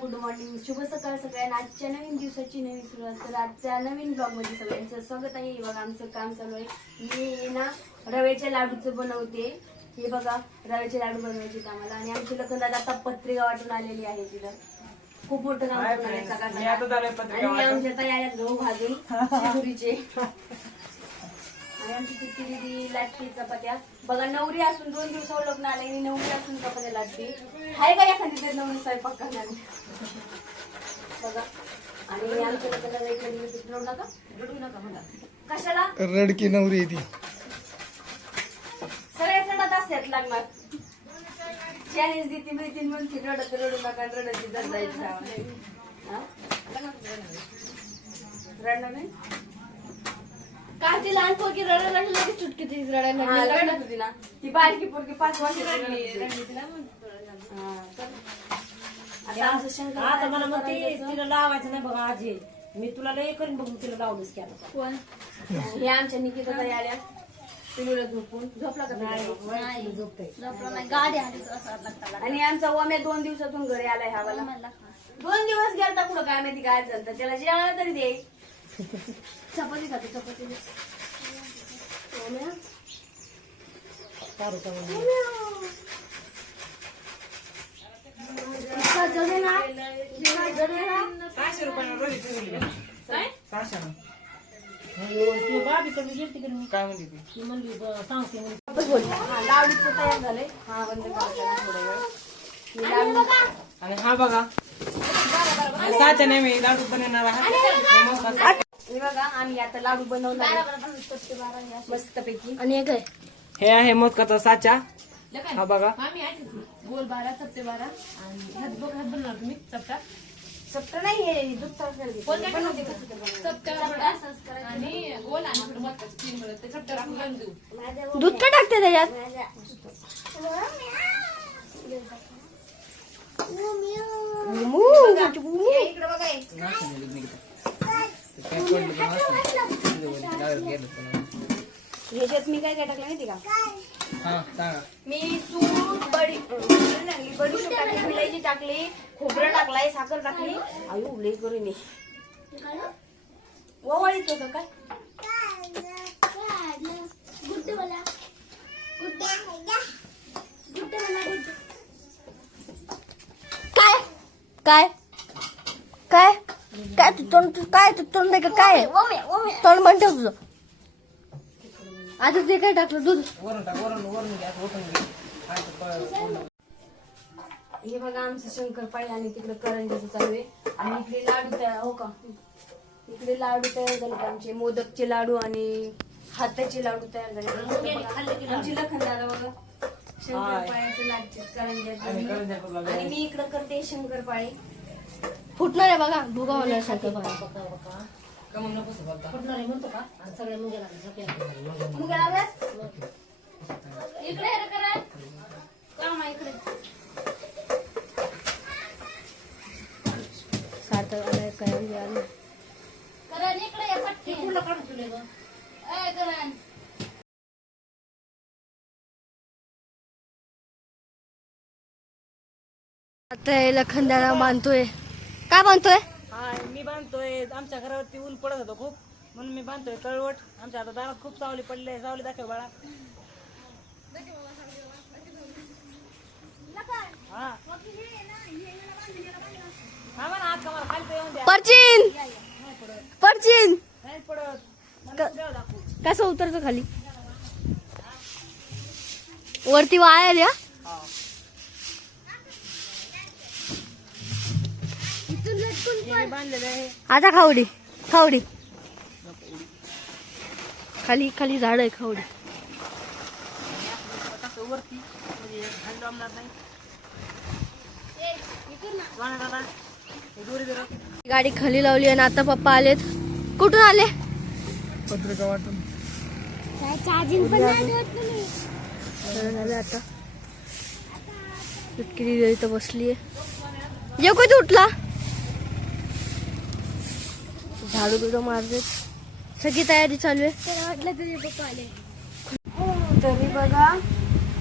Good morning शुभ सकाळ सगळ्यांना. आजच्या नवीन दिवसाची नवीन सुरुवात. तर आजच्या नवीन ब्लॉगमध्ये सगळ्यांचं स्वागत आहे. हे बघा आमचं काम चालू आहे. मी ना रव्याच्या लाडूचं बनवते. हे बघा रव्याचे लाडू बनवायचे आम्हाला. आणि आमची लग्नदादा आता पत्रिका वाटून आलेली आहे तिथं. खूप मोठं आले. सकाळ. पत्रिका आणि. आमच्या गहू भाजून शिजुरीचे. आणि आमची चित्ती दिदी लाटते चपात्या. बघा नवरी असून दोन दिवसावर लग्न आले आणि नवरी असून चपात्या लाटते हाय का एखादी तर नवरी स्वयंपाक करणार? बघा. आणि आमच्या लग्नाला दिवस रडू नका. रडू नका म्हणा. कशाला? रडकी नवरी ती. सगळ्या सणात असतात लागणार. चॅलेंज देते मिळतील म्हणते रडत रडू नका रडत जायचं. हा? रडणार नाही? का ती लहान पोरगी रडायला लागली लगेच सुटकी ती रडायला हा, लागली. रडत होती ना ती बारकी पोरगी पाच वर्षाची रडली होती. रडली तिला म्हणून रडायला लागली. हा, तर. आता आमचं शंकर आता मला म्हणते. तिला लावायचं नाही बघा आजी मी तुला लय करीन बघ तिला लावलंच की आता कोण हे आमच्या निकिता ताई आल्या पिलूला झोपून झोपला का पिलू? नाही झोपतंय झोपला नाही गाडी आली तर असं वाटलं त्याला. आणि आमचा ओम्या दोन दिवसातून घरी आलाय ह्यावाला मला खा. दोन दिवस गेलता कुठं काय माहिती काय झालं तर त्याला जेवायला तरी दे चपाती खाते चपाती. आहे आहे? सहाशे रुपयाला रोजी सहाशे मी काय? ती म्हणली ब- सांगते म्हणली वापस बोल. हा, लाडूचं तयार झालंय. हा बंद करायचा थोडा वेळ. मी लाडू- आणि हा बघा. आणि सहाच्या नेहमी लाडू बनवणार आहात हे मोदकाचं. हे बघा आम्ही आता लाडू बनवणार मस्त पैकी आणि हे काय हे आहे मोदकाचा साचा. हा बघा. आम्ही आहे गोल बारा चपटे बारा. आणि हात बघ हात बनवणार तुम्ही चपटा सप्त नाही हे दूध. चपटा आणि गोल आणि थोडं मटकाचं तीन मिळत. ते चपटा राखून घालून देऊ. दूध का टाकते त्याच्यात? ह्याच्यात मी काय काय टाकलं माहिती का? हा सांगा. मी सूट बडी लागली बडीशेप टाकली विलायची टाकली खोबरं टाकलाय साखर टाकली. आयु लई करू मी. ओवाळीच होतं काय काय? काय? काय? काय? तू तोंड तू काय? तू तोंड नाही का? काय? तोंड म्हणतो तुझं. आता ते काय टाकलं? दूध. वरून टाक वरून वरून घ्या ओपन घ्या. हा. हे बघा आमचं शंकरपाळी आणि तिकडे करंजाचं चालू आहे. आणि इकडे लाडू तयार हो का? इकडे लाडू तयार झाले आमचे. मोदकचे लाडू आणि हाताचे लाडू तयार झाले बघा. आमची लखनदादा बघा. शंकरपाळ्याचे लाडचे आणि करंजाचे. आणि मी इकडे करते शंकरपाळी. फुटणार आहे बघा भुगा होणार सारखं बघा बघा बघा का मग नकोस बोलता फुटणार आहे म्हणतो का आणि सगळ्या मुंग्या लागल्या सगळ्या तू गेला अभ्यास? इकडे हे रे करा काम आहे इकडे सार्थक आलाय काय आलं करण इकडे ये पटकी तुला काढून तुले ग ए करण आता याला बांधतोय काय बांधतोय हा मी बांधतोय. आमच्या घरावरती ऊन पडत होतं खूप. म्हणून मी बांधतोय तळवट. आमच्या आता दारात खूप सावली पडले सावली दाखव बाळा. हा. हा म्हणा हात कमाला खाली तर येऊन द्या. परचीन! परचीन! नाही पडत. मला देव दाखवू. कसं उतरतो खाली? वरती वायर या हे. आता खावडी खावडी खाली खाली झाड आहे खावडी गाडी खाली लावली आणि आता पप्पा आलेत कुठून आले पत्रिका वाटून आता इतकी इथं बसलीये ये कधी उठला झाडू बिडू मारले. सगळी तयारी चालू आहे. वाटलं तुझे पप्पा आले तरी बघा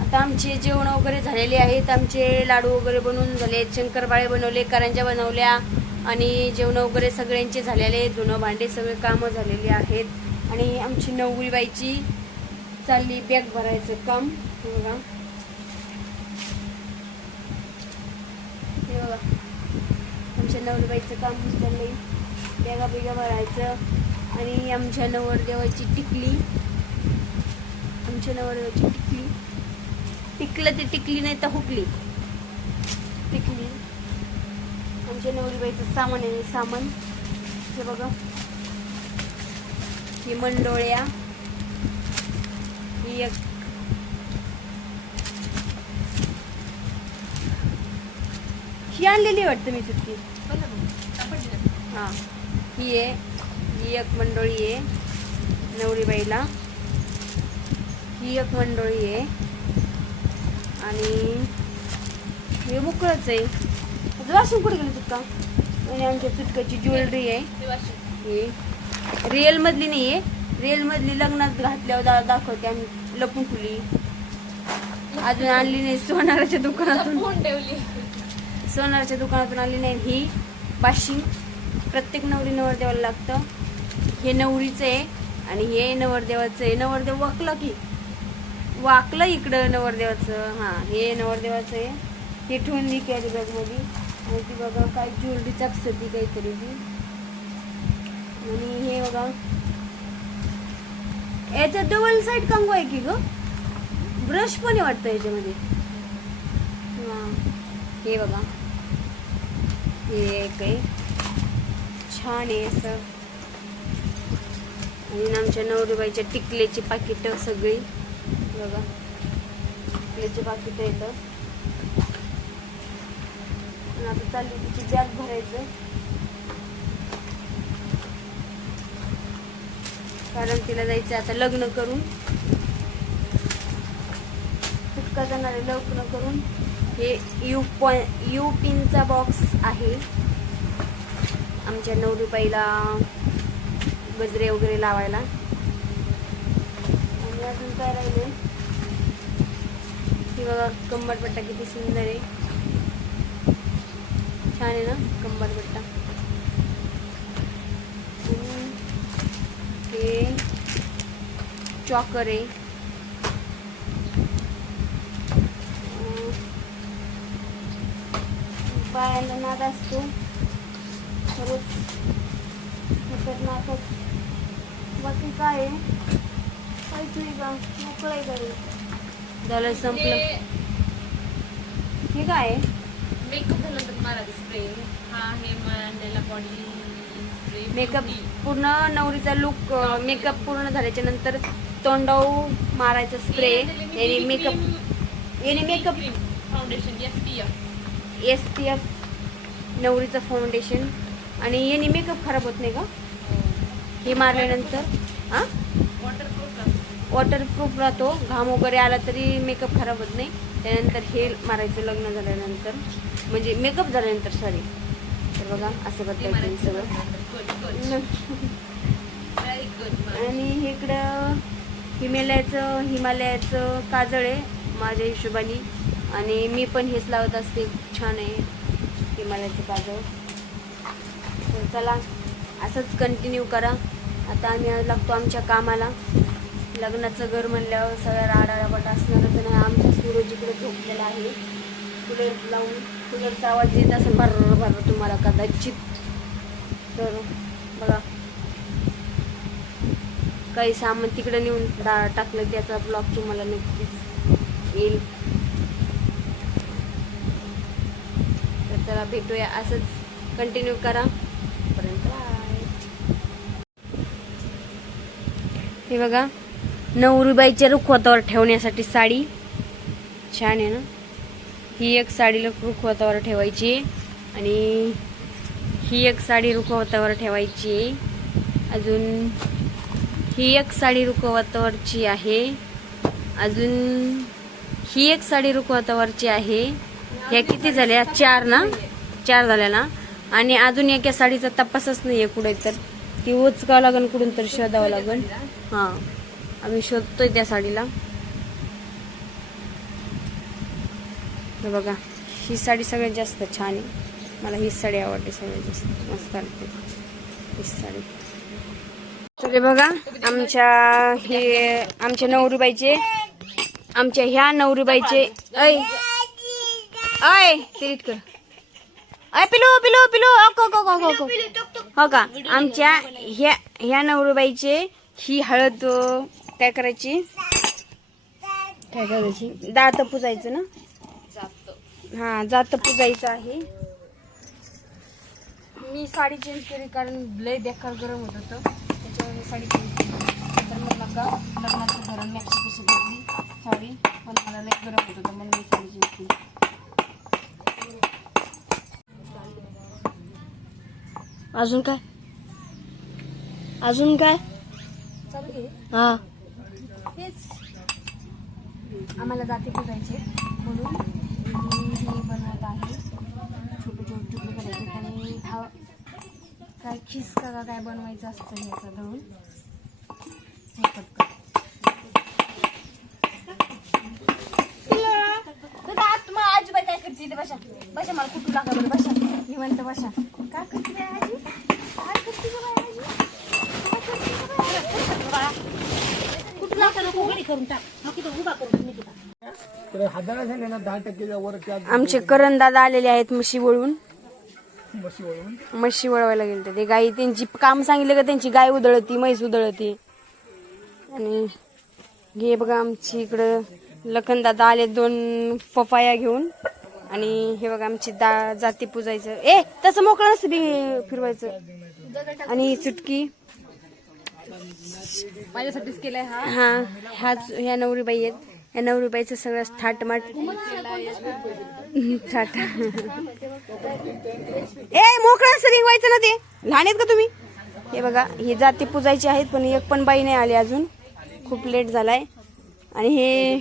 आता आमचे जेवण वगैरे झालेले आहेत. आमचे लाडू वगैरे बनवून झाले आहेत. शंकरबाळे बनवले करंज्या बनवल्या आणि जेवण वगैरे सगळ्यांचे झालेले आहेत. धुणं भांडे सगळे कामं झालेली आहेत. आणि आमची नवरीबाईची चालली बॅग भरायचं काम. हे बघा. हे बघा. आमच्या नवरीबाईचं काम चाललंय बॅगा बिगा भरायचं आणि आमच्या नवरदेवाची टिकली. आमच्या नवरदेवाची टिकली. टिकलं ते टिकली नाही तर हुकली. टिकली. आमच्या नवरीबाईचं सामान आहे सामान. हे बघा. ही मंडोळ्या. ही एक. ही आणलेली वाटतं मी चुटकी हा. ही आहे. ही एक मंडोळी आहे नवरीबाईला. ही एक मंडोळी आहे. आणि हे मोकळंच आहे. वाशिंग कुठे गेलं चुटका आणि आमच्या चुटकाची ज्वेलरी आहे. ही. रिअल मधली नाही आहे. रिअल मधली लग्नात घातल्यावर दा दाखवते आम्ही. लपून ठेवली. अजून आणली नाही. सोनाराच्या दुकानातून. सोनाराच्या दुकानातून आली नाही ही. बाशिंग प्रत्येक नवरी नवरदेवाला लागतं. हे नवरीचं आहे आणि हे नवरदेवाचं आहे. नवरदेव वाकलं की. वाकलं इकडं नवरदेवाचं. हां हे नवरदेवाचं आहे. हे ठेवून दी कॅरी बॅगमध्ये आणि ती बघा काय ज्वेलरी चापसती काहीतरी ती. आणि हे बघा. याच्या डबल साईड कंगो आहे की ग? ब्रश पण वाटतं याच्यामध्ये. हां. हे बघा. हे एक आहे. छान आहे असं. आणि आमच्या नवरीबाईच्या टिकल्याची पाकिटं सगळी. बघा. टिकल्याची पाकिटं येतं. आणि आता चालली तिची बॅग भरायचं. कारण तिला जायचं आता लग्न करून. सुटका जाणारे लग्न करून. हे यू पॉ यू पिनचा बॉक्स आहे. आमच्या नऊ रुपयाला गजरे वगैरे लावायला. आणि अजून काय राहिले ही बघा कंबरपट्टा किती सुंदर आहे. छान आहे ना कंबरपट्टा हे चॉकर आहे. पायाला नाद असतो. खरंच खतरनाकच बाकी काय? आहे काहीच नाही का मोकळं आहे झालं संपलं हे काय आहे मेकअप झाल्यानंतर स्प्रे हा बॉडी स्प्रे मेकअप पूर्ण नवरीचा लुक मेकअप पूर्ण झाल्याच्यानंतर तोंडाऊ मारायचा स्प्रे याने मेकअप याने makeup foundation S P F S P F नवरीचं foundation आणि याने मेकअप खराब होत नाही का? हे मारल्यानंतर हां? वॉटरप्रूफ वॉटरप्रूफ राहतो. घाम वगैरे आला तरी मेकअप खराब होत नाही. त्यानंतर हे मारायचं लग्न झाल्यानंतर म्हणजे मेकअप झाल्यानंतर सॉरी तर बघा असं करता सगळं. आणि इकडं हिमालयाचं हिमालयाचं काजळ आहे माझ्या हिशोबाने. आणि मी पण हेच लावत असते. छान आहे हिमालयाचं काजळ. तर चला असंच कंटिन्यू करा. आता आम्ही लागतो आमच्या कामाला. लग्नाचं घर म्हणल्यावर सगळ्या राडाराबाट असणारच नाही. आमचा सूरज इकडे झोपलेला आहे. कूलर लावून कूलरचा आवाज येत असेल भर भर तुम्हाला कदाचित. तर बघा. काही सामान तिकडे नेऊन टा- टाकलं त्याचा ब्लॉग तुम्हाला नक्कीच येईल. तर चला भेटूया. असंच कंटिन्यू करा. हे बघा. नवरीबाईच्या रुखवतावर ठेवण्यासाठी साडी. छान आहे ना? ही एक साडी रुखवतावर ठेवायची. आहे. आणि ही एक साडी रुखवतावर ठेवायची. आहे. अजून ही एक साडी रुखवतावरची आहे. अजून ही एक साडी रुखवतावरची आहे. ह्या किती झाल्या? चार ना? चार झाल्या ना? आणि अजून एका साडीचा तपासच नाही आहे कुठे तर ती उचकावं लागेल कुठून तर शोधावं लागेल हां. आम्ही शोधतोय त्या साडीला. हे बघा ही साडी सगळ्यात जास्त छान आहे. मला ही साडी आवडते सगळ्यात जास्त. मस्त वाटते. ही साडी. तर बघा आमच्या हे आमच्या नवरीबाईचे आमच्या ह्या नवरीबाईचे ऐ ऐ तिरीट कर. अय पिलो पिलो पिलो अको अको अको हो का? आमच्या ह्या ह्या नवरीबाईचे ही हळद काय करायची? काय करायची? दात पुजायचं ना? हा जात पुजायचं आहे. मी साडी चेंज केली कारण लय बेकार गरम होत होतं. त्याच्यामुळे मी साडी चेंज केली. तर मग नका लग्नाचं घरून मॅक्सी कशी घेतली? साडी. पण मला लय गरम होत होतं म्हणून मी साडी चेंज केली. अजून काय? अजून काय? हा. हेच. आम्हाला जाते पुजायचे. म्हणून मी हे बनवत आहे. छोटे छोटे तुकडे करायचे. आणि हा काय खिसका का काय बनवायचं असतं ह्याचं दळून हे पटकन. आजीबाई काय करते बसा. बसा मला कुठू लागा बरं? बसा. मी म्हणते बसा काय करते बाई आजी काय करते गं बाई आजी काय करते गं बाई आजी? बाळा. कुठं लागा नको घरी करून टाक. मग तिथं उभा करून मी तिथं तर हाताला झाले ना दहा टक्केच्या वर त्या आमचे करण दादा आलेले आहेत म्हशी वळून. म्हशी वळून? म्हशी वळवायला गेले ते गाई त्यांची काम सांगितलं का त्यांची गाय उधळती म्हैस उधळती. आणि हे बघा आमची इकडं लखन दादा आले दोन पपाया घेऊन. आणि हे बघा आमची दा जाती पुजायचं. ए तसं मोकळं नसतं बी फिरवायचं. आणि चुटकी माझ्यासाठीच केलंय हा. हा ह्याच ह्या नवरीबाई आहेत. या नवरीबाईचं सगळं थाटमाट थाट. ए मोकळा सरिंग व्हायचं ना ते. लहान आहेत का तुम्ही? हे बघा हे जाती पुजायचे आहेत पण एक पण बाई नाही आली अजून. खूप लेट झालाय. आणि हे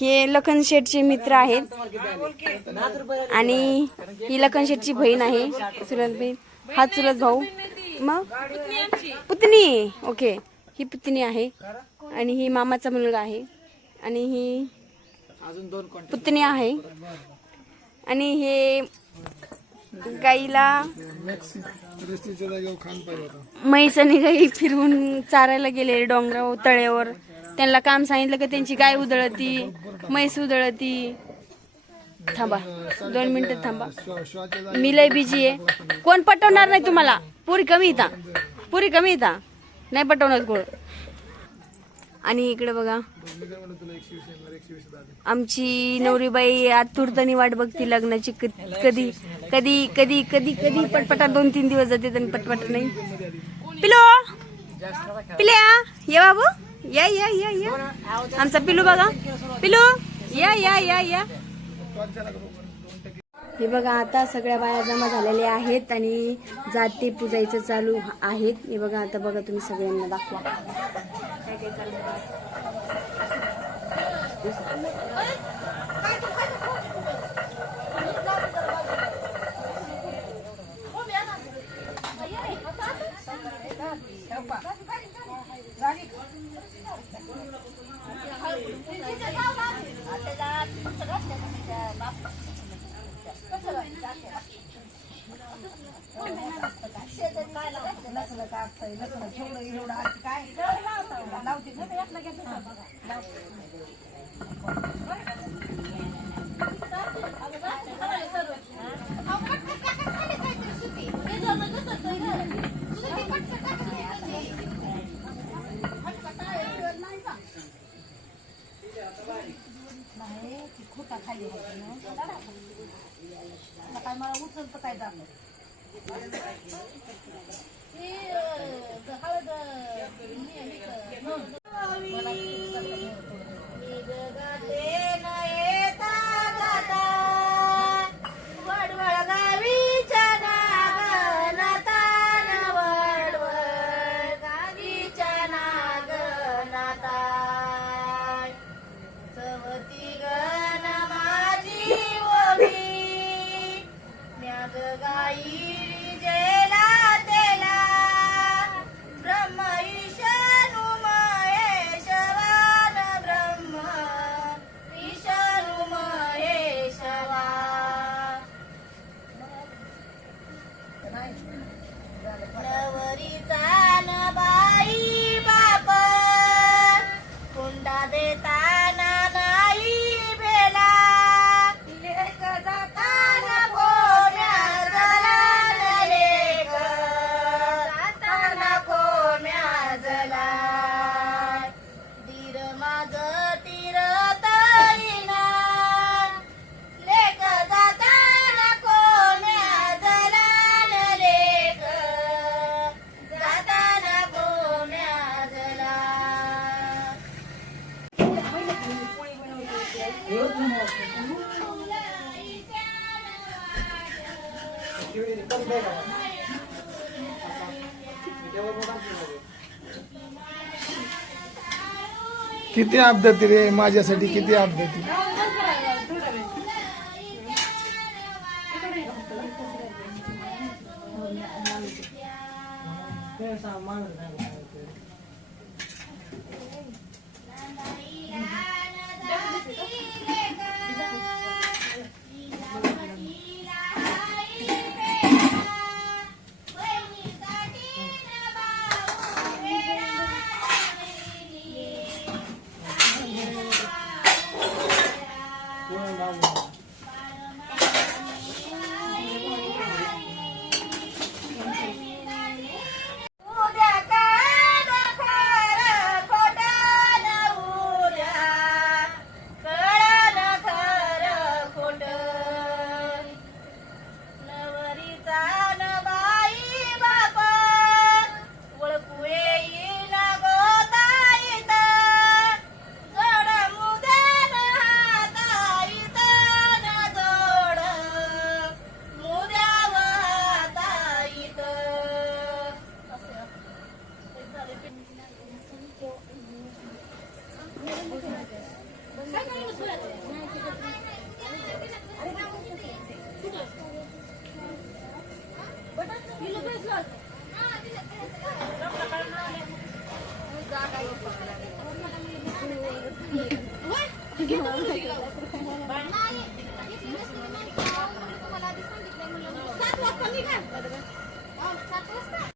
हे लखन शेठचे मित्र आहेत. आणि ही लखन शेठची बहीण आहे चुलत बहीण. हा चुलत भाऊ. मग? पुतणी ओके. ही पुतणी आहे. आणि ही मामाचा मुलगा आहे. आणि ही पुतणी आहे. आणि हे गाईला म्हैस आणि गाई फिरवून चारायला गेले डोंगरावर तळ्यावर. त्यांना काम सांगितलं की त्यांची गाय उधळती म्हैस उधळती. थांबा. दोन मिनिटं थांबा. मी लय बिजी आहे. कोण पटवणार नाही तुम्हाला? पुरी कमी येता पुरी कमी येता नाही पटवणार कोण आणि इकडे बघा. आमची नवरीबाई आतुरतानी वाट बघती लग्नाची. क- कधी कधी कधी कधी कधी पटपटा दोन तीन दिवस जाते आणि पटपट नाही. पिलो? पिल्या? ये बाबू. या या या या. आमचा पिलू बघा. पिलू? या या या या. हे बघा आता सगळ्या बाया जमा झालेल्या आहेत आणि जाते पूजायचं चालू आहेत. हे बघा आता बघा तुम्ही सगळ्यांना दाखवा. काय काय चालू काय? लावते. Thank you. किती अपघाती रे माझ्यासाठी किती अपघाती उद्या